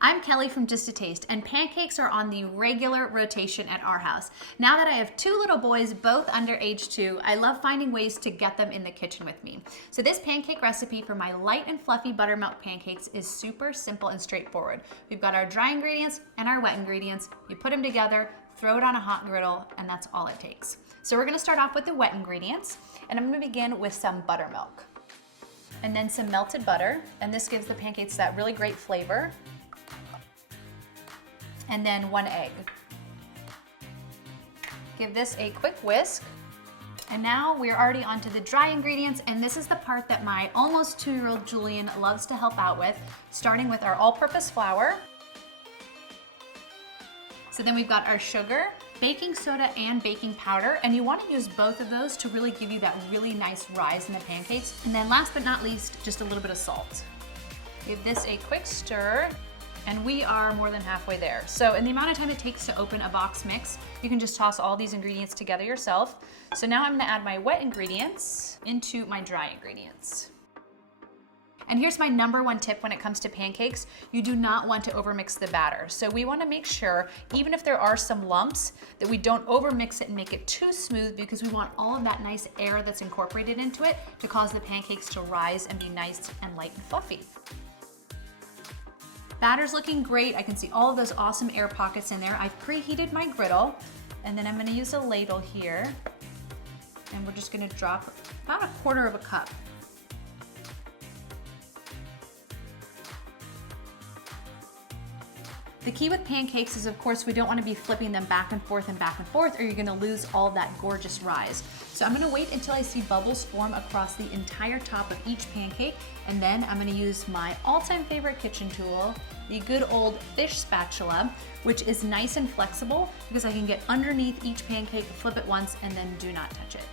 I'm Kelly from Just a Taste, and pancakes are on the regular rotation at our house. Now that I have two little boys, both under age 2, I love finding ways to get them in the kitchen with me. So this pancake recipe for my light and fluffy buttermilk pancakes is super simple and straightforward. We've got our dry ingredients and our wet ingredients. You put them together, throw it on a hot griddle, and that's all it takes. So we're gonna start off with the wet ingredients, and I'm gonna begin with some buttermilk. And then some melted butter, and this gives the pancakes that really great flavor. And then 1 egg. Give this a quick whisk. And now we're already onto the dry ingredients, and this is the part that my almost 2-year-old Julian loves to help out with, starting with our all-purpose flour. So then we've got our sugar, baking soda, and baking powder, and you want to use both of those to really give you that really nice rise in the pancakes. And then last but not least, just a little bit of salt. Give this a quick stir. And we are more than halfway there. So in the amount of time it takes to open a box mix, you can just toss all these ingredients together yourself. So now I'm gonna add my wet ingredients into my dry ingredients. And here's my #1 tip when it comes to pancakes. You do not want to overmix the batter. So we wanna make sure, even if there are some lumps, that we don't overmix it and make it too smooth, because we want all of that nice air that's incorporated into it to cause the pancakes to rise and be nice and light and fluffy. Batter's looking great. I can see all of those awesome air pockets in there. I've preheated my griddle, and then I'm gonna use a ladle here, and we're just gonna drop about 1/4 cup. The key with pancakes is, of course, we don't want to be flipping them back and forth, or you're gonna lose all that gorgeous rise. So I'm gonna wait until I see bubbles form across the entire top of each pancake, and then I'm gonna use my all-time favorite kitchen tool, the good old fish spatula, which is nice and flexible because I can get underneath each pancake, flip it once, and then do not touch it.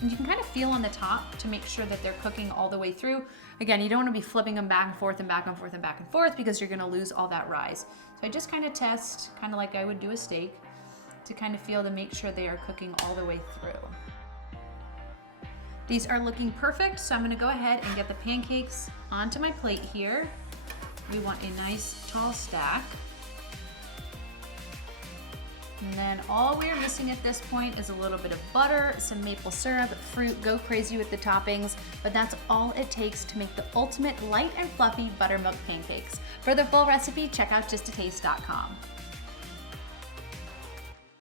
And you can kind of feel on the top to make sure that they're cooking all the way through. Again, you don't want to be flipping them back and forth and back and forth and back and forth, because you're going to lose all that rise. So I just kind of test, kind of like I would do a steak, to kind of feel to make sure they are cooking all the way through. These are looking perfect, so I'm going to go ahead and get the pancakes onto my plate here. We want a nice tall stack. And then all we're missing at this point is a little bit of butter, some maple syrup, fruit, go crazy with the toppings, but that's all it takes to make the ultimate light and fluffy buttermilk pancakes. For the full recipe, check out justataste.com.